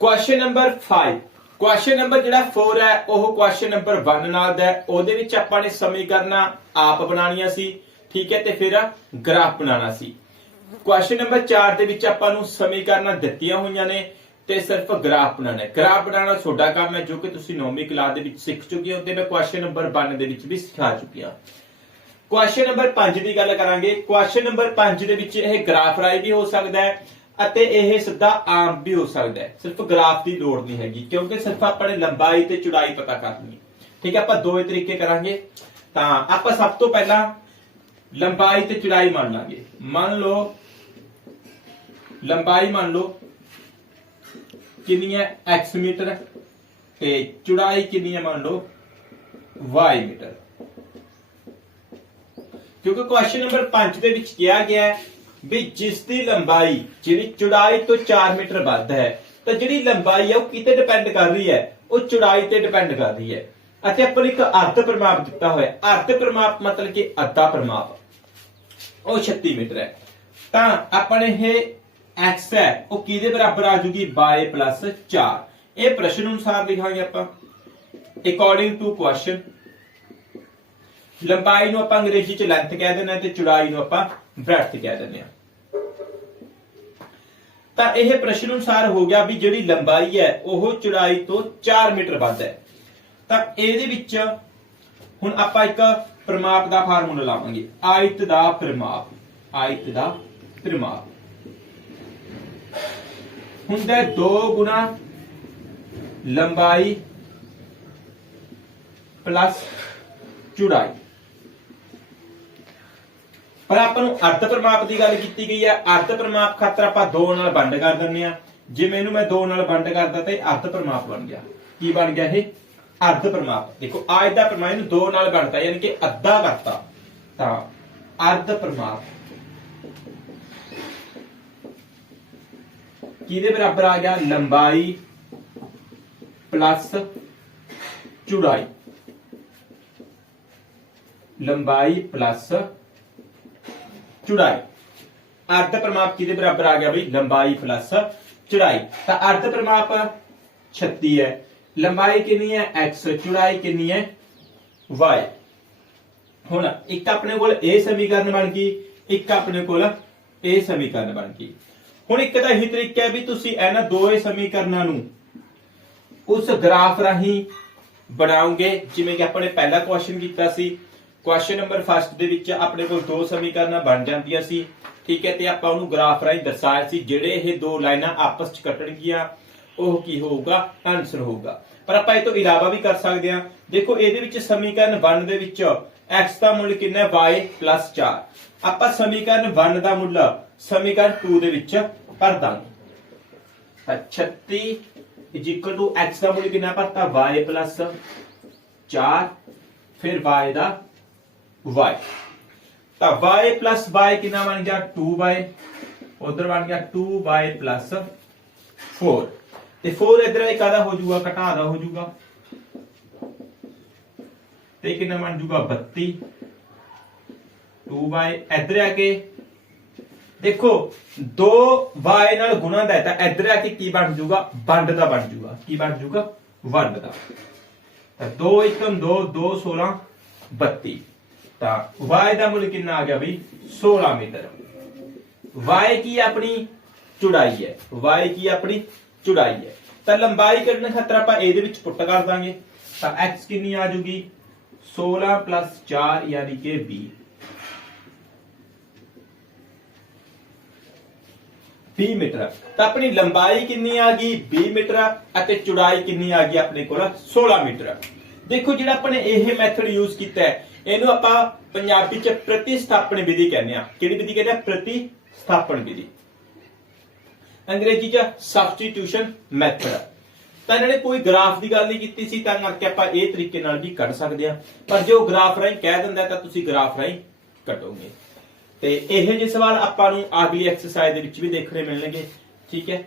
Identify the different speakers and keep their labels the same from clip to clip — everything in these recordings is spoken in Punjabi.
Speaker 1: ਕੁਐਸਚਨ ਨੰਬਰ 5 ਕੁਐਸਚਨ ਨੰਬਰ ਜਿਹੜਾ 4 ਹੈ, ਉਹ ਕੁਐਸਚਨ ਨੰਬਰ 1 ਨਾਲ ਦਾ ਉਹਦੇ ਵਿੱਚ ਆਪਾਂ ਨੇ ਸਮੀਕਰਨਾਂ ਆਪ ਬਣਾਉਣੀਆਂ ਸੀ, ਠੀਕ ਹੈ, ਤੇ ਫਿਰ ਗ੍ਰਾਫ ਬਣਾਉਣਾ ਸੀ। ਕੁਐਸਚਨ ਨੰਬਰ 4 ਦੇ ਵਿੱਚ ਆਪਾਂ ਨੂੰ ਸਮੀਕਰਨਾਂ ਦਿੱਤੀਆਂ ਹੋਈਆਂ ਨੇ ਤੇ ਸਿਰਫ ਗ੍ਰਾਫ ਬਣਾਉਣਾ ਹੈ। ਗ੍ਰਾਫ ਬਣਾਉਣਾ ਤੁਹਾਡਾ ਕੰਮ ਹੈ, ਜੋ ਕਿ ਤੁਸੀਂ 9ਵੀਂ ਕਲਾਸ ਦੇ ਵਿੱਚ ਸਿੱਖ ਚੁੱਕੇ ਹੋ ਤੇ ਮੈਂ ਕੁਐਸਚਨ ਨੰਬਰ 1 ਦੇ ਵਿੱਚ ਵੀ ਸਿਖਾ ਚੁੱਕਿਆ ਕੁਐਸਚਨ ਨੰਬਰ 5 ਦੀ ਗੱਲ ਕਰਾਂਗੇ। ਕੁਐਸਚਨ ਨੰਬਰ 5 ਦੇ ਵਿੱਚ ਇਹ ਗ੍ਰਾਫ ਰਾਈ ਵੀ ਹੋ ਸਕਦਾ ਹੈ। ਅਤੇ ਇਹ ਸਿੱਧਾ ਆਮ ਵੀ ਹੋ ਸਕਦਾ ਹੈ। ਸਿਰਫ ਗ੍ਰਾਫ ਦੀ ਲੋੜ ਨਹੀਂ ਹੈਗੀ, ਕਿਉਂਕਿ ਸਿਰਫ ਆਪਾਂ ਨੇ ਲੰਬਾਈ ਤੇ ਚੌੜਾਈ ਪਤਾ ਕਰਨੀ ਠੀਕ ਹੈ, ਆਪਾਂ ਦੋਵੇਂ ਤਰੀਕੇ ਕਰਾਂਗੇ। ਤਾਂ ਆਪਾਂ ਸਭ ਤੋਂ ਪਹਿਲਾਂ ਲੰਬਾਈ ਤੇ ਚੌੜਾਈ ਮੰਨ ਲਾਂਗੇ। ਮੰਨ ਲਓ, ਲੰਬਾਈ ਮੰਨ ਲਓ, ਕਿੰਨੀ ਹੈ? X ਮੀਟਰ ਤੇ ਚੌੜਾਈ ਕਿੰਨੀ ਹੈ? ਮੰਨ ਲਓ, y ਮੀਟਰ। ਕਿਉਂਕਿ ਕੁਐਸਚਨ ਨੰਬਰ 5 ਦੇ ਵਿੱਚ ਕਿਹਾ ਗਿਆ ਹੈ ਵੀ ਜਿਸ ਦੀ ਲੰਬਾਈ ਜਿਹੜੀ ਚੌੜਾਈ ਤੋਂ 4 ਮੀਟਰ ਵੱਧ ਹੈ, ਤਾਂ ਜਿਹੜੀ ਲੰਬਾਈ ਹੈ ਉਹ ਕਿਤੇ ਡਿਪੈਂਡ ਕਰ ਰਹੀ ਹੈ? ਉਹ ਚੌੜਾਈ ਤੇ ਡਿਪੈਂਡ ਕਰ ਰਹੀ ਹੈ। ਅਤੇ ਆਪਾਂ ਨੂੰ ਇੱਕ ਅਰਧ ਪਰਿਮਾਪ ਦਿੱਤਾ ਹੋਇਆ ਅਰਧ ਪਰਿਮਾਪ ਮਤਲਬ ਕਿ ਅੱਧਾ ਪਰਿਮਾਪ। ਉਹ 36 ਮੀਟਰ ਹੈ। ਤਾਂ ਆਪਾਂ ਇਹ x ਹੈ, ਉਹ ਕਿਹਦੇ ਬਰਾਬਰ ਆ ਜੂਗੀ? y 4 ਇਹ ਪ੍ਰਸ਼ਨ ਅਨੁਸਾਰ ਲਿਖਾਂਗੇ ਆਪਾਂ। ਅਕੋਰਡਿੰਗ ਟੂ ਕੁਐਸਚਨ ਲੰਬਾਈ ਨੂੰ ਆਪਾਂ ਅੰਗਰੇਜ਼ੀ ਚ ਲੈਂਥ ਕਹਿ ਦਿੰਦੇ ਹਾਂ ਤੇ ਚੌੜਾਈ ਨੂੰ ਆਪਾਂ ਬ੍ਰੈਡਥ ਕਹਿ ਦਿੰਦੇ ਹਾਂ। ਤਾਂ ਇਹ ਪ੍ਰਸ਼ਨ ਅਨੁਸਾਰ ਹੋ ਗਿਆ ਵੀ ਜਿਹੜੀ ਲੰਬਾਈ ਹੈ, ਉਹ ਚੌੜਾਈ ਤੋਂ 4 ਮੀਟਰ ਵੱਧ ਹੈ। ਤਾਂ ਇਹਦੇ ਵਿੱਚ ਹੁਣ ਆਪਾਂ ਇੱਕ ਪਰਿਮਾਪ ਦਾ ਫਾਰਮੂਲਾ ਲਾਵਾਂਗੇ। ਆਇਤ ਦਾ ਪਰਿਮਾਪ, ਆਇਤ ਦਾ ਪਰਿਮਾਪ। ਹੁੰਦਾ ਹੈ 2 ਗੁਣਾ ਲੰਬਾਈ ਪਲੱਸ ਚੌੜਾਈ। ਪਰ ਆਪਾਂ ਨੂੰ ਅਰਧ ਪਰਿਮਾਪ ਦੀ ਗੱਲ ਕੀਤੀ ਗਈ ਹੈ ਅਰਧ ਪਰਿਮਾਪ ਖਾਤਰ ਆਪਾਂ 2 ਨਾਲ ਵੰਡ ਕਰ ਦਿੰਦੇ ਆ। ਜਿਵੇਂ ਇਹਨੂੰ ਮੈਂ 2 ਨਾਲ ਵੰਡ ਕਰਦਾ ਤੇ ਅਰਧ ਪਰਿਮਾਪ ਬਣ ਗਿਆ। ਕੀ ਬਣ ਗਿਆ ਇਹ? ਅਰਧ ਪਰਿਮਾਪ। ਦੇਖੋ ਆਇਤ ਦਾ ਪਰਿਮਾਪ ਨੂੰ 2 ਨਾਲ ਵੰਡਤਾ, ਯਾਨੀ ਕਿ ਅੱਧਾ ਕਰਤਾ। ਤਾਂ ਅਰਧ ਪਰਿਮਾਪ ਕਿਹਦੇ ਬਰਾਬਰ ਆ ਗਿਆ? ਲੰਬਾਈ ਪਲੱਸ ਚੌੜਾਈ। ਲੰਬਾਈ ਪਲੱਸ ਚੌੜਾਈ। ਅਰਧ ਪਰਿਮਾਪ ਕਿਹਦੇ ਬਰਾਬਰ ਆ ਗਿਆ ਬਈ? ਲੰਬਾਈ ਪਲੱਸ ਚੌੜਾਈ। ਤਾਂ ਅਰਧ ਪਰਿਮਾਪ 36 ਹੈ। ਲੰਬਾਈ ਕਿੰਨੀ ਹੈ? X, ਚੌੜਾਈ ਕਿੰਨੀ ਹੈ? Y ਹੁਣ ਇੱਕ ਆਪਣੇ ਕੋਲ ਇਹ ਸਮੀਕਰਨ ਬਣ ਗਈ, ਇੱਕ ਆਪਣੇ ਕੋਲ ਇਹ ਸਮੀਕਰਨ ਬਣ ਗਈ। ਹੁਣ ਇੱਕ ਤਾਂ ਇਹੀ ਤਰੀਕਾ ਹੈ ਵੀ ਤੁਸੀਂ ਇਹਨਾਂ ਦੋਏ ਸਮੀਕਰਨਾਂ ਨੂੰ ਉਸ ਗ੍ਰਾਫ ਰਾਹੀਂ ਬਣਾਉਂਗੇ ਜਿਵੇਂ ਕਿ ਆਪਾਂ ਨੇ ਪਹਿਲਾ ਕੁਐਸਚਨ ਕੀਤਾ ਸੀ। ਕੁਐਸਚਨ ਨੰਬਰ 1 ਦੇ ਵਿੱਚ ਆਪਣੇ ਕੋਲ ਦੋ ਸਮੀਕਰਨਾਂ ਬਣ ਜਾਂਦੀਆਂ ਸੀ, ਠੀਕ ਹੈ, ਤੇ ਆਪਾਂ ਉਹਨੂੰ ਗ੍ਰਾਫ ਰਾਹੀਂ ਦਰਸਾਇਆ ਸੀ, ਜਿਹੜੇ ਇਹ ਦੋ ਲਾਈਨਾਂ ਆਪਸ ਚ ਕੱਟਣਗੀਆਂ, ਉਹ ਕੀ ਹੋਊਗਾ? ਆਨਸਰ ਹੋਊਗਾ। ਪਰ ਆਪਾਂ ਇਹ ਤੋਂ ਇਲਾਵਾ ਵੀ ਕਰ ਸਕਦੇ ਹਾਂ। ਦੇਖੋ, ਇਹਦੇ ਵਿੱਚ ਸਮੀਕਰਨ 1 ਦੇ ਵਿੱਚ x ਦਾ ਮੁੱਲ ਕਿੰਨਾ ਹੈ? y 4 ਆਪਾਂ ਸਮੀਕਰਨ 1 ਦਾ ਮੁੱਲ ਸਮੀਕਰਨ 2 ਦੇ ਵਿੱਚ ਭਰ ਦਾਂਗੇ। 36 x ਦਾ ਮੁੱਲ ਕਿੰਨਾ ਭਰਤਾ? y 4 ਫਿਰ y ਦਾ y. ਤਾਂ y y ਕਿੰਨਾ ਬਣ ਗਿਆ? 2y ਉਧਰ ਬਣ ਗਿਆ 2y 4 ਤੇ 4 ਇਧਰ ਇੱਕ ਆਦਾ ਹੋ ਜਾਊਗਾ, ਘਟਾ ਦਾ ਹੋ ਜਾਊਗਾ। ਤੇ ਕਿੰਨਾ ਬਣ ਜਾਊਗਾ? 32 2y ਇਧਰ ਆ ਕੇ। ਦੇਖੋ 2y ਨਾਲ ਗੁਣਾ ਦਾ ਹੈ, ਤਾਂ ਇਧਰ ਆ ਕੇ ਕੀ ਬਣ ਜਾਊਗਾ? ਵੰਡ ਦਾ ਬਣ ਜਾਊਗਾ। ਕੀ ਬਣ ਜਾਊਗਾ? ਵੰਡ ਦਾ। ਤਾਂ 2 ਇੱਕਮ 2 2 16 32 ਤਾਂ y ਦਾ ਮੁੱਲ ਕਿੰਨਾ ਆ ਗਿਆ ਬਈ? 16 ਮੀਟਰ। y ਕੀ ਆਪਣੀ ਚੌੜਾਈ ਹੈ? y ਕੀ ਆਪਣੀ ਚੌੜਾਈ ਹੈ? ਤਾਂ ਲੰਬਾਈ ਕੱਢਣ ਖਾਤਰ ਆਪਾਂ ਇਹਦੇ ਵਿੱਚ ਪੁੱਟ ਕਰ ਦਾਂਗੇ। ਤਾਂ x ਕਿੰਨੀ ਆ ਜੂਗੀ? 16 4 ਯਾਨੀ ਕਿ 20 20 ਮੀਟਰ। ਤਾਂ ਆਪਣੀ ਲੰਬਾਈ ਕਿੰਨੀ ਆ ਗਈ? 20 ਮੀਟਰ। ਅਤੇ ਚੌੜਾਈ ਕਿੰਨੀ ਆ ਗਈ? ਆਪਣੇ ਕੋਲ 16 ਮੀਟਰ। ਦੇਖੋ ਜਿਹੜਾ ਆਪਾਂ ਨੇ ਇਹ ਮੈਥਡ ਯੂਜ਼ ਕੀਤਾ ਹੈ ਇਹਨੂੰ ਆਪਾਂ ਪੰਜਾਬੀ ਚ ਪ੍ਰਤੀਸਥਾਪਨ ਵਿਧੀ ਕਹਿੰਦੇ ਆ ਕਿਹੜੀ ਵਿਧੀ ਕਹਿੰਦੇ ਆ? ਪ੍ਰਤੀਸਥਾਪਨ ਵਿਧੀ। ਅੰਗਰੇਜ਼ੀ ਚ ਸਬਸਟੀਟਿਊਸ਼ਨ ਮੈਥਡ ਤਾਂ ਇਹਨਾਂ ਨੇ ਕੋਈ ਗ੍ਰਾਫ ਦੀ ਗੱਲ ਨਹੀਂ ਕੀਤੀ ਸੀ, ਤਾਂ ਕਰਕੇ ਆਪਾਂ ਇਹ ਤਰੀਕੇ ਨਾਲ ਵੀ ਕੱਢ ਸਕਦੇ ਆ ਪਰ ਜੇ ਉਹ ਗ੍ਰਾਫ ਰਾਹੀਂ ਕਹਿ ਦਿੰਦਾ, ਤਾਂ ਤੁਸੀਂ ਗ੍ਰਾਫ ਰਾਹੀਂ ਕੱਢੋਗੇ। ਤੇ ਇਹੋ ਜਿਹੇ ਸਵਾਲ ਆਪਾਂ ਨੂੰ ਅਗਲੀ ਐਕਸਰਸਾਈਜ਼ ਦੇ ਵਿੱਚ ਵੀ ਦੇਖਣੇ ਮਿਲਣਗੇ, ਠੀਕ ਹੈ?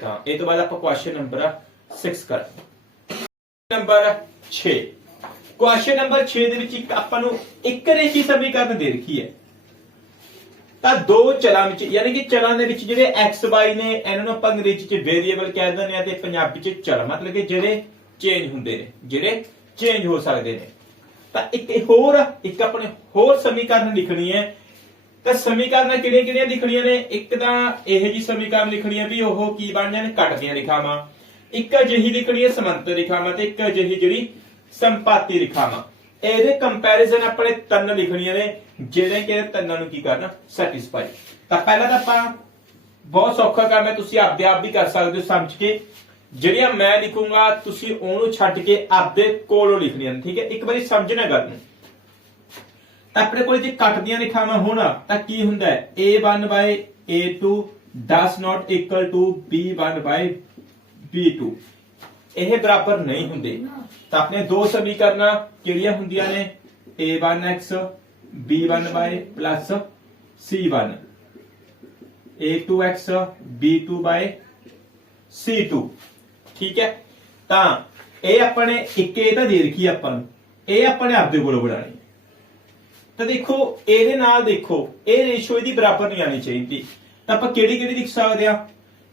Speaker 1: ਤਾਂ ਇਹ ਤੋਂ ਬਾਅਦ ਆਪਾਂ ਕੁਐਸਚਨ ਨੰਬਰ 6 ਕਰਾਂਗੇ ਨੰਬਰ 6 ਕੁਐਸਚਨ ਨੰਬਰ 6 ਦੇ ਵਿੱਚ ਇੱਕ ਆਪਾਂ ਨੂੰ ਇੱਕ ਰੇਖੀ ਸਮੀਕਰਨ ਦੇ ਰੱਖੀ ਹੈ। ਤਾਂ ਦੋ ਚਲਾਂ ਵਿੱਚ, ਯਾਨੀ ਕਿ ਚਲਾਂ ਦੇ ਵਿੱਚ ਜਿਹੜੇ x, y ਨੇ, ਇਹਨਾਂ ਨੂੰ ਆਪਾਂ ਅੰਗਰੇਜ਼ੀ 'ਚ ਵੇਰੀਏਬਲ ਕਹਿ ਦਿੰਦੇ ਆ ਤੇ ਪੰਜਾਬੀ 'ਚ ਚਲ, ਮਤਲਬ ਕਿ ਜਿਹੜੇ ਚੇਂਜ ਹੁੰਦੇ ਨੇ, ਜਿਹੜੇ ਚੇਂਜ ਹੋ ਸਕਦੇ ਨੇ। ਤਾਂ ਇੱਕ ਹੋਰ ਇੱਕ ਆਪਣੇ ਹੋਰ ਸਮੀਕਰਨ ਲਿਖਣੀ ਹੈ। ਤਾਂ ਸਮੀਕਰਨ ਕਿਹੜੀਆਂ ਕਿਹੜੀਆਂ ਲਿਖਣੀਆਂ ਨੇ? ਇੱਕ ਤਾਂ ਇਹ ਜੀ ਸਮੀਕਰਨ ਲਿਖਣੀ ਹੈ ਵੀ ਉਹ ਕੀ ਬਣ ਜਾਣ ਕੱਟਦੀਆਂ ਰੇਖਾਵਾਂ। ਇੱਕ ਅਜਿਹੀ ਲਿਖਣੀ ਹੈ, ਸਮਾਂਤਰ ਰੇਖਾਵਾਂ ਤੇ ਇੱਕ ਅਜਿਹੀ ਜਿਹੜੀ ਸੰਪਾਤੀ ਰੇਖਾਵਾਂ ਇਹਦੇ ਕੰਪੈਰੀਜ਼ਨ ਆਪਣੇ ਤਿੰਨ ਲਿਖਣੀਆਂ ਨੇ, ਜਿਹੜੇ ਕਿ ਤਿੰਨਾਂ ਨੂੰ ਕੀ ਕਰਨਾ? ਸੈਟੀਸਫਾਈ ਤਾਂ ਪਹਿਲਾਂ ਤਾਂ ਆਪਾਂ ਬਹੁਤ ਸੌਖਾ ਕੰਮ ਹੈ, ਤੁਸੀਂ ਆਪਦੇ ਆਪ ਵੀ ਕਰ ਸਕਦੇ ਹੋ ਸਮਝ ਕੇ। ਜਿਹੜੀਆਂ ਮੈਂ ਲਿਖੂੰਗਾ, ਤੁਸੀਂ ਉਹਨੂੰ ਛੱਡ ਕੇ ਆਪਦੇ ਕੋਲੋਂ ਲਿਖਣੀਆਂ ਨੇ, ਠੀਕ ਹੈ? ਇੱਕ ਵਾਰੀ ਸਮਝਣਾ ਗੱਲ ਨੂੰ। ਤਾਂ ਆਪਣੇ ਕੋਲ ਜੇ ਕੱਟਦੀਆਂ ਰੇਖਾਵਾਂ ਹੋਣ, ਤਾਂ ਕੀ ਹੁੰਦਾ ਹੈ? A1 a2 does not equal to b1 b2 ਇਹ ਬਰਾਬਰ ਨਹੀਂ ਹੁੰਦੇ। ਤਾਂ ਆਪਣੇ ਦੋ ਸਮੀਕਰਨਾਂ ਕਿਹੜੀਆਂ ਹੁੰਦੀਆਂ ਨੇ? A1x b1 plus c1 a2x b2 c2 ਠੀਕ ਹੈ? ਤਾਂ ਇਹ ਆਪਣੇ ਇੱਕ ਇਹ ਤਾਂ ਦੇ ਰੱਖੀ ਆਪਾਂ ਨੂੰ। ਇਹ ਆਪਣੇ ਆਪ ਦੇ ਕੋਲੋਂ ਬਣਾਣੀ ਤਾਂ ਦੇਖੋ, ਇਹਦੇ ਨਾਲ ਦੇਖੋ, ਇਹ ਰੇਸ਼ੋ ਇਹਦੀ ਬਰਾਬਰ ਨਹੀਂ ਆਣੀ ਚਾਹੀਦੀ। ਤਾਂ ਆਪਾਂ ਕਿਹੜੀ ਕਿਹੜੀ ਲਿਖ ਸਕਦੇ ਆ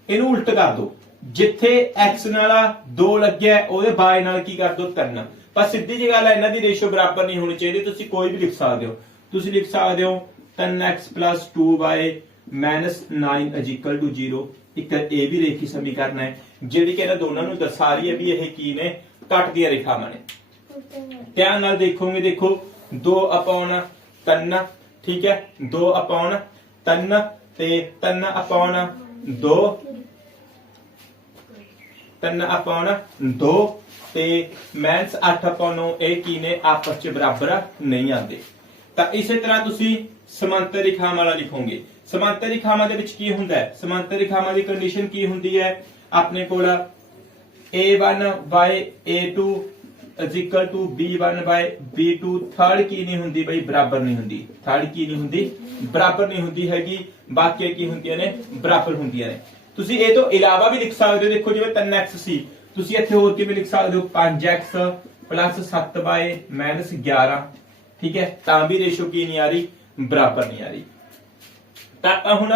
Speaker 1: ਇਹਨੂੰ ਉਲਟ ਕਰ ਦਿਓ। ਜਿੱਥੇ x ਨਾਲ 2 ਲੱਗਿਆ, ਉਹਦੇ y ਨਾਲ ਕੀ ਕਰ ਦੋ? 3 ਪਰ ਸਿੱਧੀ ਜੀ ਗੱਲ ਹੈ ਇਹਨਾਂ ਦੀ ਰੇਸ਼ੋ ਬਰਾਬਰ ਨਹੀਂ ਹੋਣੀ ਚਾਹੀਦੀ, ਤੁਸੀਂ ਕੋਈ ਵੀ ਲਿਖ ਸਕਦੇ ਹੋ। ਤੁਸੀਂ ਲਿਖ ਸਕਦੇ ਹੋ 3x 2y 9 0 ਇੱਕ ਇਹ ਵੀ ਰੇਖੀ ਸਮੀਕਰਨ ਹੈ, ਜਿਹੜੀ ਕਿ ਇਹਨਾਂ ਦੋਨਾਂ ਨੂੰ ਦਰਸਾ ਰਹੀ ਹੈ ਵੀ ਇਹ ਕੀ ਨੇ ਕੱਟਦੀਆਂ ਰੇਖਾਵਾਂ ਨੇ। ਧਿਆਨ ਨਾਲ ਦੇਖੋਗੇ, ਦੇਖੋ 2 ਅਪੌਨ 3 ਠੀਕ ਹੈ? 2 ਅਪੌਨ 3 ਤੇ 3 ਅਪੌਨ 2 3 ਅਪੌਨ 2 ਤੇ ਮੈਂਸ 8 ਅਪੌਨ 9 ਇਹ ਕੀ ਨੇ? ਆਪਸ ਚ ਬਰਾਬਰ ਨਹੀਂ ਆਉਂਦੇ। ਤਾਂ ਇਸੇ ਤਰ੍ਹਾਂ ਤੁਸੀਂ ਸਮਾਂਤਰ ਰੇਖਾਵਾਂ ਵਾਲਾ ਲਿਖੋਗੇ। ਸਮਾਂਤਰ ਰੇਖਾਵਾਂ ਦੇ ਵਿੱਚ ਕੀ ਹੁੰਦਾ ਹੈ? ਸਮਾਂਤਰ ਰੇਖਾਵਾਂ ਦੀ ਕੰਡੀਸ਼ਨ ਕੀ ਹੁੰਦੀ ਹੈ? ਆਪਣੇ ਕੋਲ a1 by a2 is equal to b1 by b2 third ਕੀ ਨਹੀਂ ਹੁੰਦੀ ਬਈ? ਬਰਾਬਰ ਨਹੀਂ ਹੁੰਦੀ। ਥਰਡ ਕੀ ਨਹੀਂ ਹੁੰਦੀ? ਬਰਾਬਰ ਨਹੀਂ ਹੁੰਦੀ ਹੈਗੀ। ਬਾਕੀ ਕੀ ਹੁੰਦੀਆਂ ਨੇ? ਬਰਾਬਰ ਹੁੰਦੀਆਂ ਨੇ। ਤੁਸੀਂ ਇਹ ਤੋਂ ਇਲਾਵਾ ਵੀ ਲਿਖ ਸਕਦੇ ਹੋ, ਦੇਖੋ ਜਿਵੇਂ 3x ਸੀ। ਤੁਸੀਂ ਇੱਥੇ ਹੋਰ ਕਿਵੇਂ ਲਿਖ ਸਕਦੇ ਹੋ? 5x 7y 11 ਠੀਕ ਹੈ? ਤਾਂ ਵੀ ਰੇਸ਼ੋ ਕੀ ਨਹੀਂ ਆ ਰਹੀ? ਬਰਾਬਰ ਨਹੀਂ ਆ ਰਹੀ। ਤਾਂ ਆਪਾਂ ਹੁਣ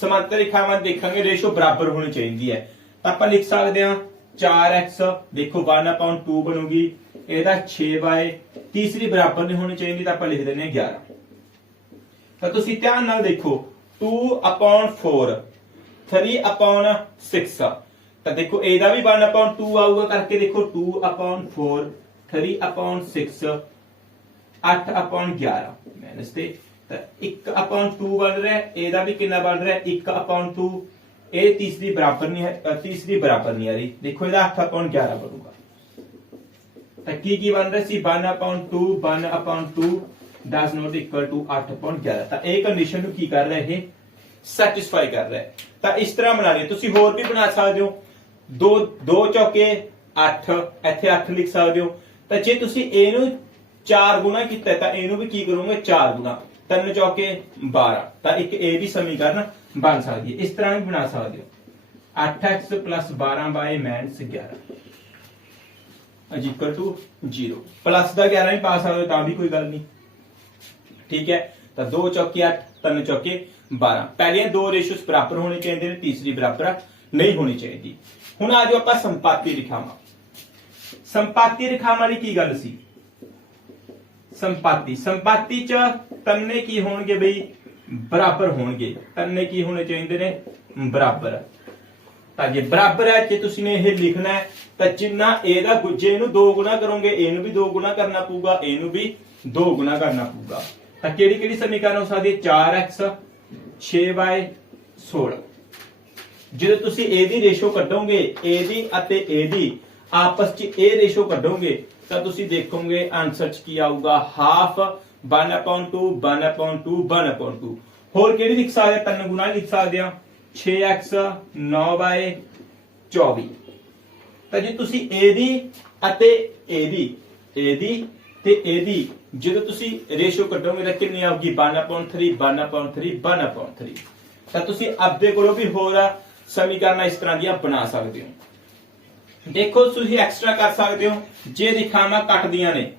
Speaker 1: ਸਮਾਂਤਰ ਰੇਖਾਵਾਂ ਦੇਖਾਂਗੇ ਰੇਸ਼ੋ ਬਰਾਬਰ ਹੋਣੀ ਚਾਹੀਦੀ ਹੈ। ਤਾਂ ਆਪਾਂ ਲਿਖ ਸਕਦੇ ਹਾਂ 4x ਦੇਖੋ 1/2 ਬਣੂਗੀ। ਇਹਦਾ 6y ਤੀਸਰੀ ਬਰਾਬਰ ਨਹੀਂ ਹੋਣੀ ਚਾਹੀਦੀ, ਤਾਂ ਆਪਾਂ ਲਿਖ ਦਿੰਦੇ ਹਾਂ 11 ਤਾਂ ਤੁਸੀਂ ਧਿਆਨ ਨਾਲ ਦੇਖੋ 2/4 3/6 ਤਾਂ ਦੇਖੋ ਇਹਦਾ ਵੀ 1/2 ਆਊਗਾ ਕਰਕੇ ਦੇਖੋ 2/4 3/6 8/11 ਮਾਈਨਸ ਤੇ ਤਾਂ 1/2 ਬਣ ਰਿਹਾ ਹੈ, ਇਹਦਾ ਵੀ ਕਿੰਨਾ ਬਣ ਰਿਹਾ? 1/2 ਇਹ ਤੀਸਰੀ ਬਰਾਬਰ ਨਹੀਂ ਹੈ ਅ, ਤੀਸਰੀ ਬਰਾਬਰ ਨਹੀਂ ਆ ਰਹੀ ਦੇਖੋ ਇਹਦਾ 8/11 ਬਣੂਗਾ। ਤਾਂ ਕੀ ਕੀ ਬਣ ਰਿਹਾ ਸੀ? 1/2 1/2 does not equal to 8/11 ਤਾਂ ਇਹ ਕੰਡੀਸ਼ਨ ਨੂੰ ਕੀ ਕਰ ਰਿਹਾ ਇਹ? ਸੈਟੀਸਫਾਈ ਕਰ ਰਿਹਾ ਹੈ। ਤਾਂ ਇਸ ਤਰ੍ਹਾਂ ਬਣਾ ਲਈ ਤੁਸੀਂ ਹੋਰ ਵੀ ਬਣਾ ਸਕਦੇ ਹੋ। ਦੋ ਦੋ ਚੌਕੇ 8 ਇੱਥੇ 8 ਲਿਖ ਸਕਦੇ ਹੋ। ਤਾਂ ਜੇ ਤੁਸੀਂ ਇਹਨੂੰ 4 ਗੁਣਾ ਕੀਤਾ ਤਾਂ ਇਹਨੂੰ ਵੀ ਕੀ ਕਰੋਗੇ? 4 ਗੁਣਾ। ਤਿੰਨ ਚੌਕੇ 12 ਤਾਂ ਇੱਕ ਇਹ ਵੀ ਸਮੀਕਰਨ ਬਣ ਸਕਦੀ ਹੈ। ਇਸ ਤਰ੍ਹਾਂ ਵੀ ਬਣਾ ਸਕਦੇ ਹੋ। 8x 12 by minus 11 is equal to 0 plus ਦਾ 11 ਵੀ ਪਾ ਸਕਦੇ ਹੋ, ਤਾਂ ਵੀ ਕੋਈ ਗੱਲ ਨਹੀਂ। ਠੀਕ ਹੈ? ਤਾਂ 2 ਚੌਕੇ 8 3 ਚੌਕੇ 12 ਪਹਿਲੀਆਂ ਦੋ ਰੇਸ਼ਿਓਸ ਬਰਾਬਰ ਹੋਣੇ ਚਾਹੀਦੇ ਨੇ, ਤੀਸਰੀ ਬਰਾਬਰ ਨਹੀਂ ਹੋਣੀ ਚਾਹੀਦੀ। ਹੁਣ ਆ ਜਾਓ ਆਪਾਂ ਸੰਪਾਤੀ ਰੇਖਾਵਾਂ। ਸੰਪਾਤੀ ਰੇਖਾਵਾਂ ਦੀ ਕੀ ਗੱਲ ਸੀ? ਸੰਪਾਤੀ। ਸੰਪਾਤੀ ਚ ਤੰਨੇ ਕੀ ਹੋਣਗੇ ਬਈ? ਬਰਾਬਰ ਹੋਣਗੇ। ਤੰਨੇ ਕੀ ਹੋਣੇ ਚਾਹੀਦੇ ਨੇ? ਬਰਾਬਰ। ਤਾਂ ਜੇ ਬਰਾਬਰ ਹੈ, ਜੇ ਤੁਸੀਂ ਨੇ ਇਹ ਲਿਖਣਾ ਹੈ, ਤਾਂ ਜਿੰਨਾ ਇਹਦਾ ਗੁੱਜੇ ਨੂੰ 2 ਗੁਣਾ ਕਰੋਗੇ, ਇਹਨੂੰ ਵੀ 2 ਗੁਣਾ ਕਰਨਾ ਪਊਗਾ, ਇਹਨੂੰ ਵੀ 2 ਗੁਣਾ ਕਰਨਾ ਪਊਗਾ। ਤਾਂ ਕਿਹੜੀ ਕਿਹੜੀ ਸਮੀਕਰਨ ਹੋ ਸਕਦੀ ਹੈ 4x 6y 16 ਜਦੋਂ ਤੁਸੀਂ ਇਹਦੀ ਰੇਸ਼ੋ ਕੱਢੋਗੇ ਇਹਦੀ ਅਤੇ ਇਹਦੀ ਆਪਸ 'ਚ ਇਹ ਰੇਸ਼ੋ ਕੱਢੋਗੇ, ਤਾਂ ਤੁਸੀਂ ਦੇਖੋਗੇ ਆਨਸਰ 'ਚ ਕੀ ਆਊਗਾ। ਹਾਫ 1/2 1/2 1/2 ਹੋਰ ਕਿਹੜੀ ਲਿਖ ਸਕਦੇ ਤਿੰਨ ਗੁਣਾ ਲਿਖ ਸਕਦੇ ਆ। 6x 9/24 ਤਾਂ ਜੇ ਤੁਸੀਂ ਇਹਦੀ ਅਤੇ ਇਹਦੀ ਇਹਦੀ ਤੇ ਇਹਦੀ ਜਦੋਂ ਤੁਸੀਂ ਰੇਸ਼ੋ ਕੱਢੋਗੇ ਤਾਂ ਕਿੰਨੀ ਆਊਗੀ 1/3 1/3 1/3 ਤਾਂ ਤੁਸੀਂ ਆਪਦੇ ਕੋਲੋਂ ਵੀ ਹੋਰ ਸਮੀਕਰਨ ਇਸ ਤਰ੍ਹਾਂ ਦੀਆਂ ਬਣਾ ਸਕਦੇ ਹੋ। ਦੇਖੋ ਤੁਸੀਂ ਐਕਸਟਰਾ ਕਰ ਸਕਦੇ ਹੋ, ਜੇ ਰੇਖਾਵਾਂ ਕੱਟਦੀਆਂ ਨੇ,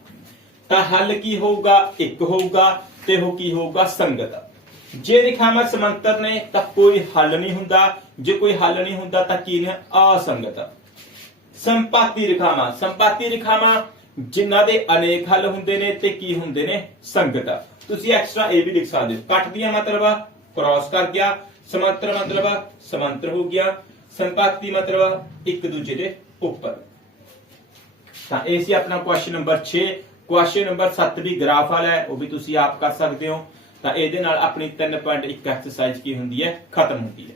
Speaker 1: ਤਾਂ ਹੱਲ ਕੀ ਹੋਊਗਾ? ਇੱਕ ਹੋਊਗਾ ਤੇ ਉਹ ਕੀ ਹੋਊਗਾ? ਸੰਗਤ। ਜੇ ਰੇਖਾਵਾਂ ਸਮਾਂਤਰ ਨੇ, ਤਾਂ ਕੋਈ ਹੱਲ ਨਹੀਂ ਹੁੰਦਾ। ਜੇ ਕੋਈ ਹੱਲ ਨਹੀਂ ਹੁੰਦਾ ਤਾਂ ਕੀ ਨੇ? ਅਸੰਗਤ। ਸੰਪਾਤੀ ਰੇਖਾਵਾਂ। ਸੰਪਾਤੀ ਰੇਖਾਵਾਂ ਜਿਨ੍ਹਾਂ ਦੇ ਅਨੇਕ ਹੱਲ ਹੁੰਦੇ ਨੇ ਤੇ ਕੀ ਹੁੰਦੇ ਨੇ ਸੰਗਤ ਤੁਸੀਂ ਐਕਸਟਰਾ ਇਹ ਵੀ ਲਿਖ ਸਕਦੇ ਹੋ। ਕੱਟ ਦੀਆਂ ਮਤਲਬ ਕ੍ਰਾਸ ਕਰ ਗਿਆ, ਸਮਾਂਤਰ ਮਤਲਬ ਸਮਾਂਤਰ ਹੋ ਗਿਆ, ਸੰਪਾਤੀ ਮਤਲਬ ਇੱਕ ਦੂਜੇ ਦੇ ਉੱਪਰ। ਤਾਂ ਇਹ ਸੀ ਆਪਣਾ ਕੁਐਸਚਨ ਨੰਬਰ 6 ਕੁਐਸਚਨ ਨੰਬਰ 7 ਵੀ ਗ੍ਰਾਫ ਵਾਲਾ ਹੈ, ਉਹ ਵੀ ਤੁਸੀਂ ਆਪ ਕਰ ਸਕਦੇ ਹੋ। ਤਾਂ ਇਹਦੇ ਨਾਲ ਆਪਣੀ 3.1 ਐਕਸਰਸਾਈਜ਼ ਕੀ ਹੁੰਦੀ ਹੈ? ਖਤਮ ਹੁੰਦੀ ਹੈ।